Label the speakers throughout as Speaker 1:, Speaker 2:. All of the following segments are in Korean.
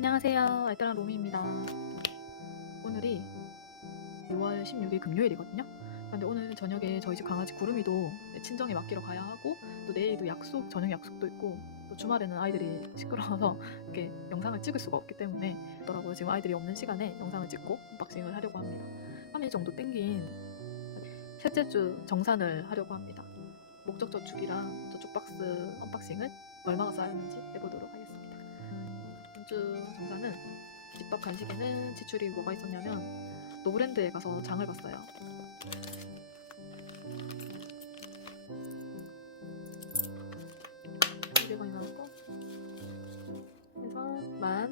Speaker 1: 안녕하세요. 알뜰한 로미입니다. 오늘이 6월 16일 금요일이거든요. 근데 오늘 저녁에 저희 집 강아지 구름이도 친정에 맡기러 가야 하고 또 내일도 약속, 저녁 약속도 있고 또 주말에는 아이들이 시끄러워서 이렇게 영상을 찍을 수가 없기 때문에 더라고요. 지금 아이들이 없는 시간에 영상을 찍고 언박싱을 하려고 합니다. 3일 정도 땡긴 셋째 주 정산을 하려고 합니다. 목적 저축이랑 저축 박스 언박싱을 얼마가 쌓였는지 해보도록 하겠습니다. 주 정산은 집밥 간식에는 지출이 뭐가 있었냐면 노브랜드에 가서 장을 봤어요. 이백 원이 나왔고 해서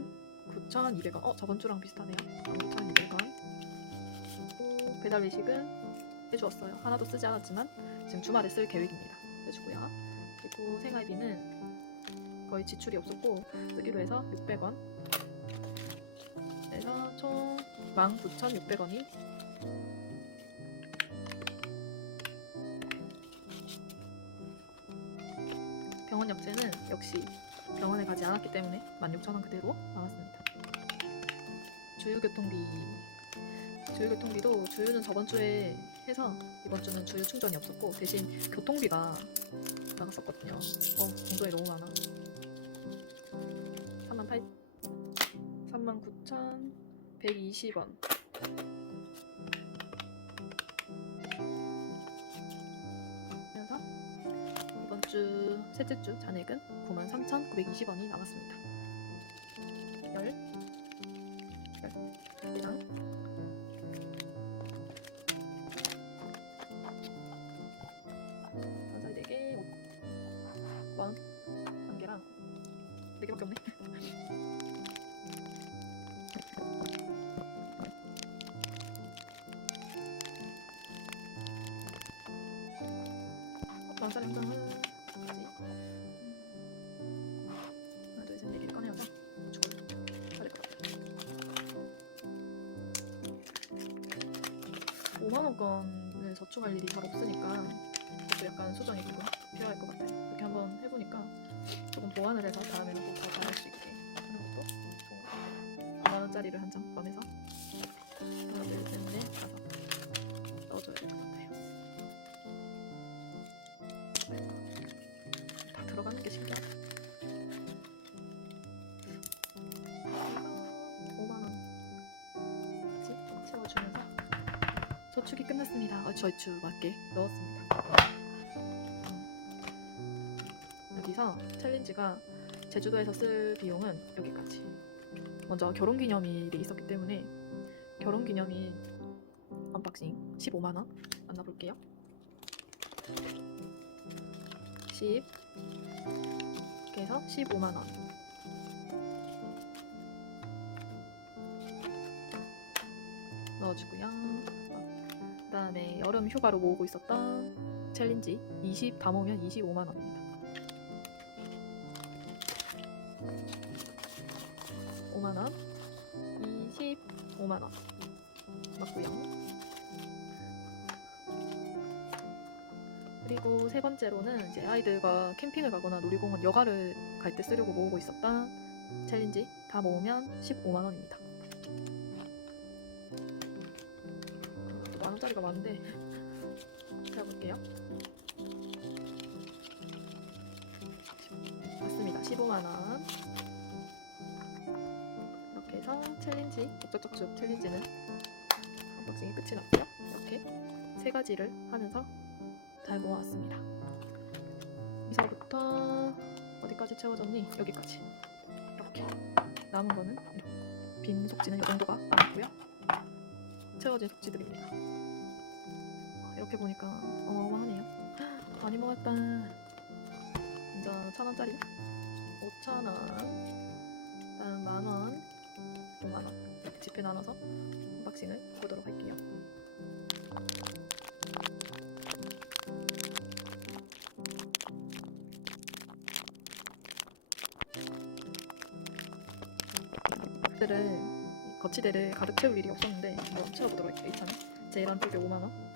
Speaker 1: 19,200원. 어 저번 주랑 비슷하네요. 19,200원. 그리고 배달 외식은 해주었어요. 하나도 쓰지 않았지만 지금 주말에 쓸 계획입니다. 해주고요. 그리고 생활비는 거의 지출이 없었고 쓰기로 해서 600원. 그래서 총 19,600원이 병원 약제는 역시 병원에 가지 않았기 때문에 16,000원 그대로 나왔습니다. 주유교통비 주유교통비도 주유는 저번 주에 해서 이번 주는 주유 충전이 없었고 대신 교통비가 나갔었거든요. 어, 공도에 너무 많아. 9,120원. 그래서 이번 주 셋째 주 잔액은 93,920원이 남았습니다. 열, 열, 네 개, 원, 한 개랑 네 개밖에 없네. 장은 뭐지? 하나, 둘, 셋, 네 개를 꺼내어서 죽을 해야 될것 같아요. 5만 원권을 저축할 일이 잘 없으니까 그것도 약간 수정이 조금 필요할 것 같아요. 이렇게 한번 해보니까 조금 보완을 해서 다음에는 또더 잘할 수 있게 하는 것도 좋은 것 같아요. 5만 원짜리를 한 장 꺼내서 하나, 둘, 셋, 넷, 다섯 축이 끝났습니다. 어, 저축 맞게 넣었습니다. 여기서 챌린지가 제주도에서 쓸 비용은 여기까지. 먼저 결혼기념일이 있었기 때문에 결혼기념일 언박싱 15만 원 만나볼게요. 10 이렇게 해서 15만 원. 넣어주고요. 그 다음에 여름 휴가로 모으고 있었던 챌린지 20 다 모으면 25만 원입니다. 5만 원, 25만 원 맞고요. 그리고 세 번째로는 이제 아이들과 캠핑을 가거나 놀이공원 여가를 갈 때 쓰려고 모으고 있었던 챌린지 다 모으면 15만 원입니다. 원짜리가 많은데 해볼게요. 맞습니다. 15만 원. 이렇게 해서 챌린지 목적적축 챌린지는 언박싱이 끝이 났고요. 이렇게 세 가지를 하면서 잘 모아왔습니다. 여기서부터 어디까지 채워졌니? 여기까지. 이렇게 남은 거는 이렇게. 빈 속지는 이 정도가 남았고요. 채워진 속지들입니다. 이렇게 보니까 어마어마하네요. 많이 모았다. 먼저 천 원짜리, 오천 원, 다음 만 원, 오만 원 이렇게 지폐 나눠서 언박싱을 보도록 할게요. 들을 거치대를 가득 채울 일이 없었는데 한번 채워보도록 할게요. 2,000원. 제일 안쪽에 5만 원.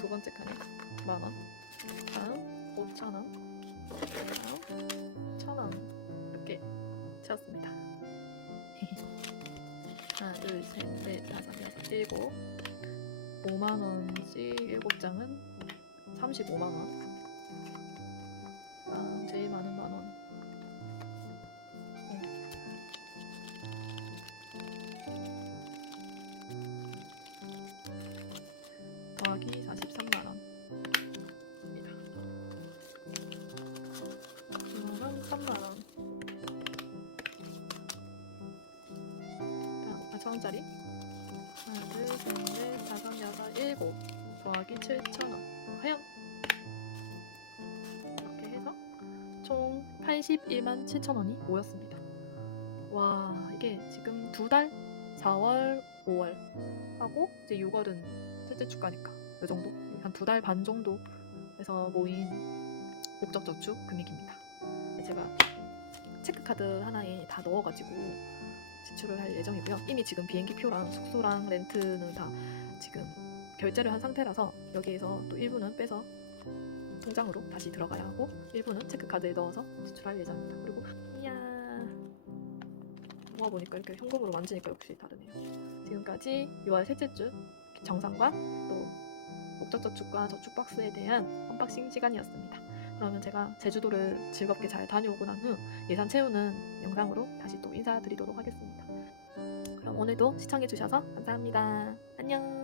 Speaker 1: 두 번째 칸이 만 원, 다음 오천 원, 다음 천 원. 이렇게 채웠습니다. 하나, 둘, 셋, 넷, 다섯, 여섯, 일곱. 5만 원씩 7장은 35만 원. 43만 원. 이거는 3만 원. 다음, 아, 천 원짜리. 하나, 둘, 셋, 넷, 다섯, 여섯, 일곱. 더하기 7천 원. 과연 이렇게 해서 총 81만 7천 원이 모였습니다. 와, 이게 지금 두 달, 4월, 5월 하고 이제 6월은 셋째 주가니까 이 정도 한 두 달 반 정도 해서 모인 목적 저축 금액입니다. 제가 체크카드 하나에 다 넣어가지고 지출을 할 예정이고요. 이미 지금 비행기 표랑 숙소랑 렌트는 다 지금 결제를 한 상태라서 여기에서 또 일부는 빼서 통장으로 다시 들어가야 하고 일부는 체크카드에 넣어서 지출할 예정입니다. 그리고 이야 모아보니까 이렇게 현금으로 만지니까 역시 다르네요. 지금까지 6월 셋째 주 정상과 또 목적 저축과 저축 박스에 대한 언박싱 시간이었습니다. 그러면 제가 제주도를 즐겁게 잘 다녀오고 난 후 예산 채우는 영상으로 다시 또 인사드리도록 하겠습니다. 그럼 오늘도 시청해주셔서 감사합니다. 안녕!